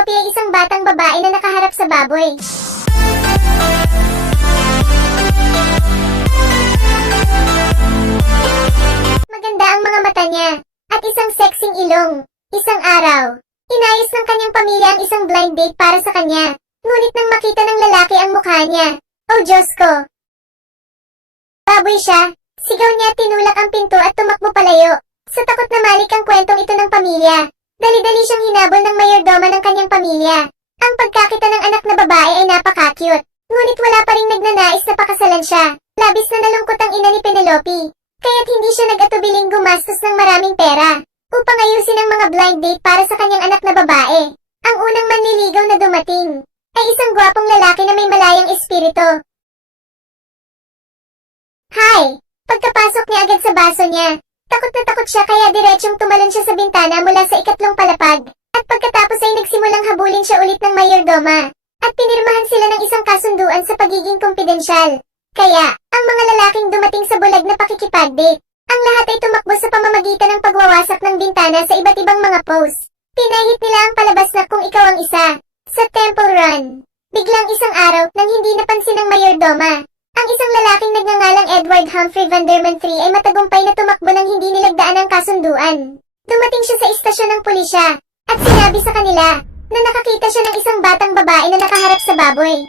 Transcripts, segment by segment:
Penelope ay isang batang babae na nakaharap sa baboy. Maganda ang mga mata niya, at isang sexing ilong. Isang araw, inayos ng kanyang pamilya ang isang blind date para sa kanya. Ngunit nang makita ng lalaki ang mukha niya, oh Diyos ko! Baboy siya, sigaw niya, tinulak ang pinto at tumakbo palayo. Sa takot na malik ang kwentong ito ng pamilya, dali-dali siyang hinabol ng mayordoma ng kanyang pamilya. Ang pagkakita ng anak na babae ay napaka-cute, ngunit wala pa ring nagnanais na pakasalan siya. Labis na nalungkot ang ina ni Penelope, kaya't hindi siya nag-atubiling gumastos ng maraming pera upang ayusin ang mga blind date para sa kanyang anak na babae. Ang unang manliligaw na dumating ay isang gwapong lalaki na may malayang espiritu. Hi! Pagkapasok niya agad sa baso niya, takot na takot siya kaya diretsong tumalon siya sa bintana mula sa ikatlong palapag. At pagkatapos ay nagsimulang habulin siya ulit ng mayordoma. At pinirmahan sila ng isang kasunduan sa pagiging kumpidensyal. Kaya, ang mga lalaking dumating sa bulag na pakikipag-date, ang lahat ay tumakbo sa pamamagitan ng pagwawasak ng bintana sa iba't ibang mga pose. Pinahit nila ang palabas na kung ikaw ang isa. Sa Temple Run, biglang isang araw nang hindi napansin ng mayordoma, ang isang lalaking nagngangalang Edward Humphrey Vanderman III ay matagumpay na tumakbo nang hindi nilagdaan ang kasunduan. Dumating siya sa istasyon ng pulisya, at sinabi sa kanila na nakakita siya ng isang batang babae na nakaharap sa baboy.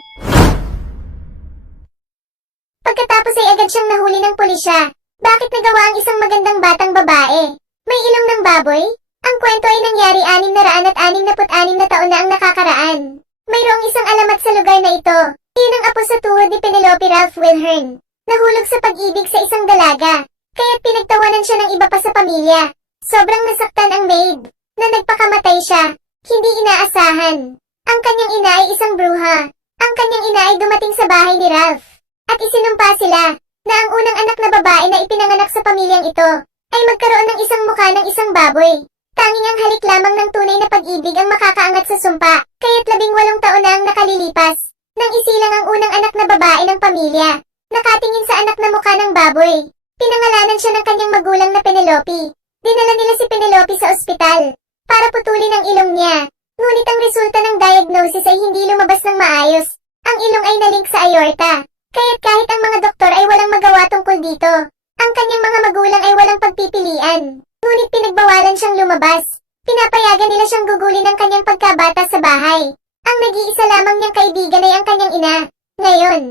Pagkatapos ay agad siyang nahuli ng pulisya. Bakit nagawa ang isang magandang batang babae? May ilong ng baboy? Ang kwento ay nangyari 666 na taon na ang nakakaraan. Mayroong isang alamat sa lugar na ito. Iyon ang apo sa tuhod ni Penelope Ralph Wilhern. Nahulog sa pag-ibig sa isang dalaga, kaya't pinagtawanan siya ng iba pa sa pamilya. Sobrang nasaktan ang maid, na nagpakamatay siya. Hindi inaasahan. Ang kanyang ina ay isang bruha. Ang kanyang ina ay dumating sa bahay ni Ralph. At isinumpa sila, na ang unang anak na babae na ipinanganak sa pamilyang ito, ay magkaroon ng isang mukha ng isang baboy. Tanging ang halik lamang ng tunay na pag-ibig ang makakaangat sa sumpa, kaya't 18 taon na ang nakalilipas, nang isilang ang unang anak na babae ng pamilya. Nakatingin sa anak na mukha ng baboy. Pinangalanan siya ng kanyang magulang na Penelope. Dinala nila si Penelope sa ospital, para putulin ang ilong niya. Ngunit ang resulta ng diagnosis ay hindi lumabas ng maayos. Ang ilong ay nalink sa aorta. Kaya't kahit ang mga doktor ay walang magawa tungkol dito, ang kanyang mga magulang ay walang pagpipilian. Ngunit pinagbawalan siyang lumabas. Pinapayagan nila siyang gugulin ng kanyang pagkabata sa bahay. Ang nag-iisa lamang niyang kaibigan ay ang kanyang ina. Ngayon,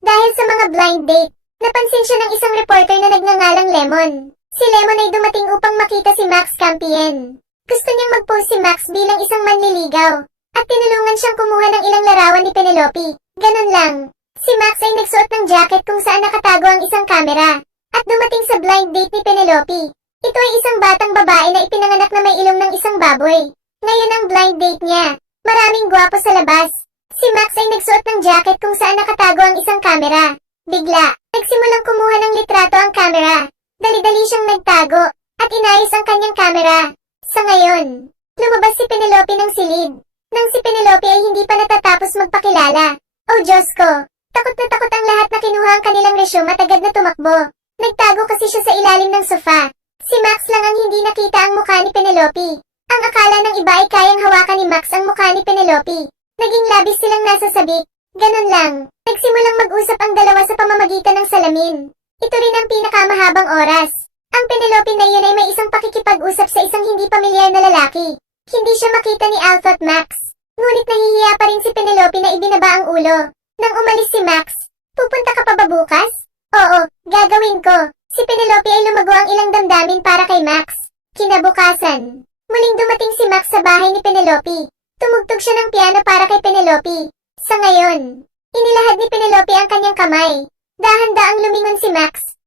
dahil sa mga blind date, napansin siya ng isang reporter na nagngangalang Lemon. Si Lemon ay dumating upang makita si Max Campion. Gusto niyang mag-pose si Max bilang isang manliligaw, at tinulungan siyang kumuha ng ilang larawan ni Penelope. Ganun lang. Si Max ay nagsuot ng jacket kung saan nakatago ang isang kamera, at dumating sa blind date ni Penelope. Ito ay isang batang babae na ipinanganak na may ilong ng isang baboy. Ngayon ang blind date niya. Maraming gwapo sa labas. Si Max ay nagsuot ng jacket kung saan nakatago ang isang kamera. Bigla, nagsimulang kumuha ng litrato ang kamera. Dali-dali siyang nagtago, at inayos ang kanyang kamera. Sa ngayon, lumabas si Penelope ng silid. Nang si Penelope ay hindi pa natatapos magpakilala. Oh Diyos ko! Takot na takot ang lahat na kinuha ang kanilang resume at agad na tumakbo. Nagtago kasi siya sa ilalim ng sofa. Si Max lang ang hindi nakita ang mukha ni Penelope. Ang akala ng iba ay kayang hawakan ni Max ang mukha ni Penelope. Naging labis silang nasa sabik. Ganun lang. Nagsimulang mag-usap ang dalawa sa pamamagitan ng salamin. Ito rin ang pinakamahabang oras. Ang Penelope na iyon ay may isang pakikipag-usap sa isang hindi pamilyar na lalaki. Hindi siya makita ni Alpha at Max. Ngunit nahihiya pa rin si Penelope na ibinaba ang ulo. Nang umalis si Max, pupunta ka pa ba bukas? Oo, gagawin ko. Si Penelope ay lumago ang ilang damdamin para kay Max. Kinabukasan, muling dumating si Max sa bahay ni Penelope. Tumugtog siya ng piano para kay Penelope. Sa ngayon, inilahad ni Penelope ang kanyang kamay. Dahan-daang lumingon si Max.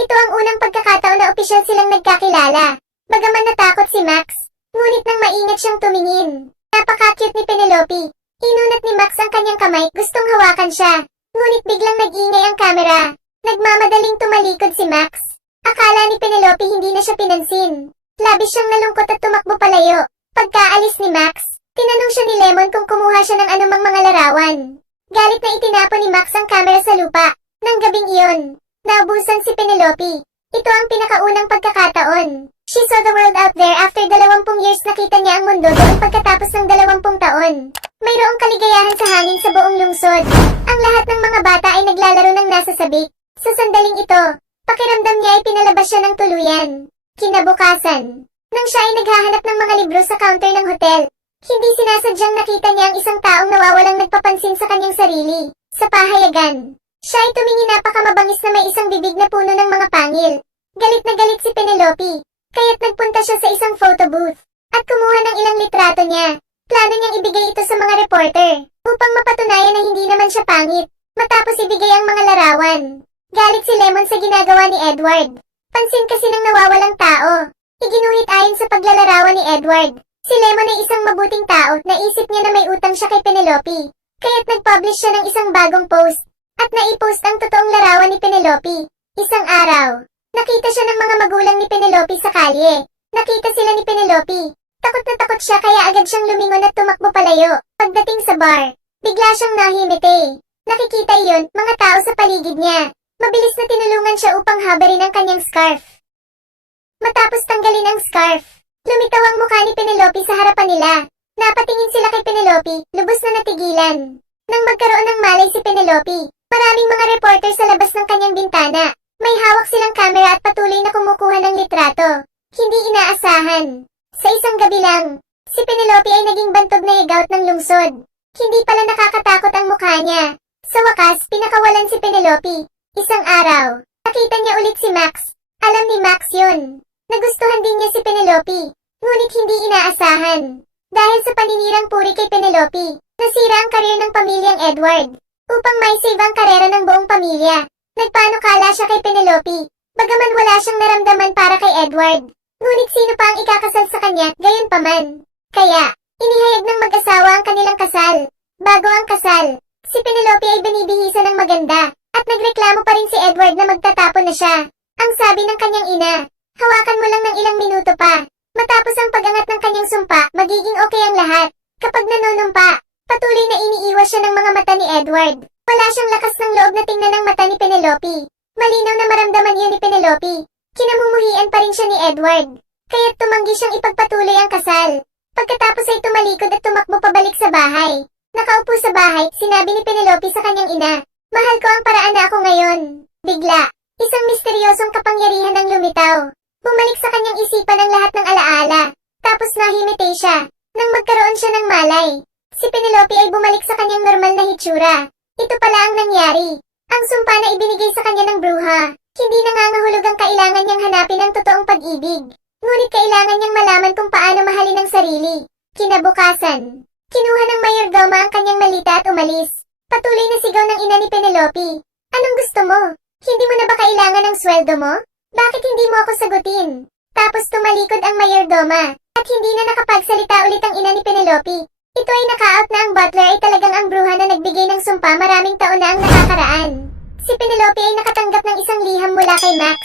Ito ang unang pagkakataon na opisyal silang nagkakilala. Bagaman natakot si Max, ngunit nang maingat siyang tumingin. Napaka-cute ni Penelope. Inunat ni Max ang kanyang kamay, gustong hawakan siya. Ngunit biglang nag-ingay ang kamera. Nagmamadaling tumalikod si Max. Akala ni Penelope hindi na siya pinansin. Labis siyang nalungkot at tumakbo palayo. Pagkaalis ni Max, tinanong siya ni Lemon kung kumuha siya ng anumang mga larawan. Galit na itinapon ni Max ang kamera sa lupa. Nang gabing iyon, naubusan si Penelope. Ito ang pinakaunang pagkakataon. She saw the world out there after 20 years nakita niya ang mundo doon pagkatapos ng 20 taon. Mayroong kaligayahan sa hangin sa buong lungsod. Ang lahat ng mga bata ay naglalaro ng nasa sabik. Sa sandaling ito, pakiramdam niya ay pinalabas siya ng tuluyan. Kinabukasan, nang siya ay naghahanap ng mga libro sa counter ng hotel, hindi sinasadyang nakita niya ang isang taong nawawalang nagpapansin sa kanyang sarili. Sa pahayagan, siya ay tumingin napakamabangis na may isang bibig na puno ng mga pangil. Galit na galit si Penelope, kaya't nagpunta siya sa isang photo booth at kumuha ng ilang litrato niya. Plano niyang ibigay ito sa mga reporter upang mapatunayan na hindi naman siya pangit matapos ibigay ang mga larawan. Galit si Lemon sa ginagawa ni Edward. Pansin kasi ng nawawalang tao. Iginuhit ayon sa paglalarawan ni Edward. Si Lemon ay isang mabuting tao, naisip niya na may utang siya kay Penelope. Kaya't nag-publish siya ng isang bagong post at naipost ang totoong larawan ni Penelope. Isang araw, nakita siya ng mga magulang ni Penelope sa kalye. Nakita sila ni Penelope. Takot na takot siya kaya agad siyang lumingon at tumakbo palayo. Pagdating sa bar, bigla siyang nahimete. Nakikita iyon, mga tao sa paligid niya. Mabilis na tinulungan siya upang habarin ang kanyang scarf. Matapos tanggalin ang scarf, lumitaw ang mukha ni Penelope sa harapan nila. Napatingin sila kay Penelope, lubos na natigilan. Nang magkaroon ng malay si Penelope, maraming mga reporter sa labas ng kanyang bintana. May hawak silang kamera at patuloy na kumukuha ng litrato. Hindi inaasahan. Sa isang gabi lang, si Penelope ay naging bantog na higaut ng lungsod. Hindi pala nakakatakot ang mukha niya. Sa wakas, pinakawalan si Penelope. Isang araw, nakita niya ulit si Max. Alam ni Max yun. Nagustuhan din niya si Penelope, ngunit hindi inaasahan. Dahil sa paninirang puri kay Penelope, nasira ang karir ng pamilyang Edward. Upang maisave ang karera ng buong pamilya, nagpanukala siya kay Penelope, bagaman wala siyang naramdaman para kay Edward. Ngunit sino pa ang ikakasal sa kanya, gayon pa man. Kaya, inihayag ng mag-asawa ang kanilang kasal. Bago ang kasal, si Penelope ay binibihisa ng maganda, at nagreklamo pa rin si Edward na magtatapon na siya. Ang sabi ng kanyang ina, hawakan mo lang ng ilang minuto pa. Matapos ang pag-angat ng kanyang sumpa, magiging okay ang lahat. Kapag nanunumpa, patuloy na iniiwas siya ng mga mata ni Edward. Wala siyang lakas ng loob na tingnan ang mata ni Penelope. Malinaw na maramdaman iyon ni Penelope. Kinamumuhian pa rin siya ni Edward. Kaya't tumanggi siyang ipagpatuloy ang kasal. Pagkatapos ay tumalikod at tumakbo pabalik sa bahay. Nakaupo sa bahay, sinabi ni Penelope sa kanyang ina, mahal ko ang paraan na ako ngayon. Bigla, isang misteryosong kapangyarihan ang lumitaw. Bumalik sa kanyang isipan ang lahat ng alaala. Tapos nahimite siya. Nang magkaroon siya ng malay, si Penelope ay bumalik sa kanyang normal na hitsura. Ito pala ang nangyari. Ang sumpa na ibinigay sa kanya ng bruha. Hindi nangangahulog ang kailangan niyang hanapin ang totoong pag-ibig. Ngunit kailangan niyang malaman kung paano mahalin ang sarili. Kinabukasan, kinuha ng mayordomo ang kanyang malita at umalis. Patuloy na sigaw ng ina ni Penelope. Anong gusto mo? Hindi mo na ba kailangan ng sweldo mo? Bakit hindi mo ako sagutin? Tapos tumalikod ang mayordoma, at hindi na nakapagsalita ulit ang ina ni Penelope. Ito ay naka-out na ang butler ay talagang ang bruha na nagbigay ng sumpa maraming taon na ang nakakaraan. Si Penelope ay nakatanggap ng isang liham mula kay Max,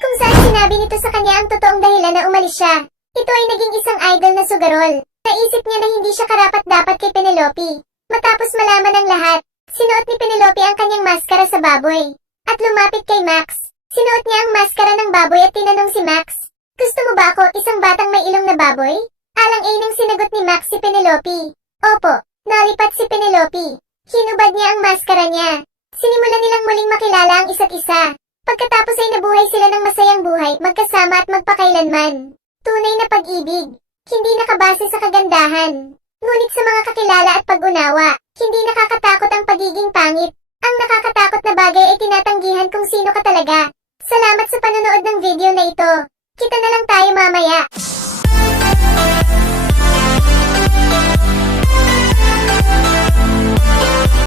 kung saan sinabi nito sa kanya ang totoong dahilan na umalis siya. Ito ay naging isang idol na sugarol. Naisip niya na hindi siya karapat-dapat kay Penelope. Matapos malaman ang lahat, sinuot ni Penelope ang kanyang maskara sa baboy, at lumapit kay Max. Sinuot niya ang maskara ng baboy at tinanong si Max, gusto mo ba ako, isang batang may ilong na baboy? Alang-ay nang sinagot ni Max si Penelope. Opo, nalipat si Penelope. Hinubad niya ang maskara niya. Sinimulan nilang muling makilala ang isa't isa. Pagkatapos ay nabuhay sila ng masayang buhay, magkasama at magpakailanman. Tunay na pag-ibig, hindi nakabase sa kagandahan. Ngunit sa mga kakilala at pag-unawa, hindi nakakatakot ang pagiging pangit. Ang nakakatakot na bagay ay tinatanggihan kung sino ka talaga. Salamat sa panonood ng video na ito. Kita na lang tayo mamaya.